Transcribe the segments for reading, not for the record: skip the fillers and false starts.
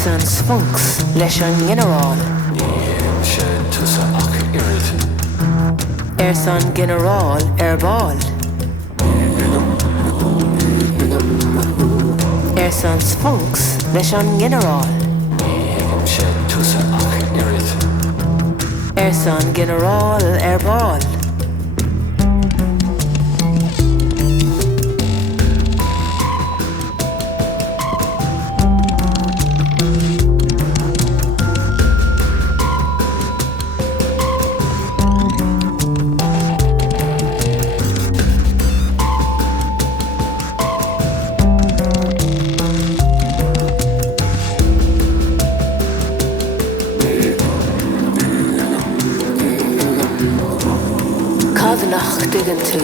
san sphinx leis an gginearál. Níl sé tusa ach irid. San gginearál ball. San sphinx leis an gginearál. Níl sé tusa ach irid. San gginearál ball. Cadnach digan tú.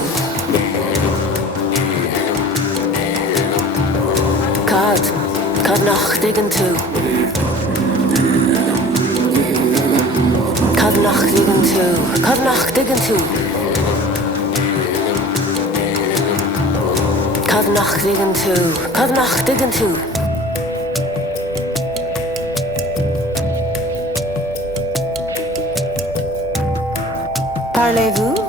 Cadnach digan tú. Cadnach digan tú. Cadnach digan tú. Cadnach digan tú. Cadnach digan tú. Parlez-vous?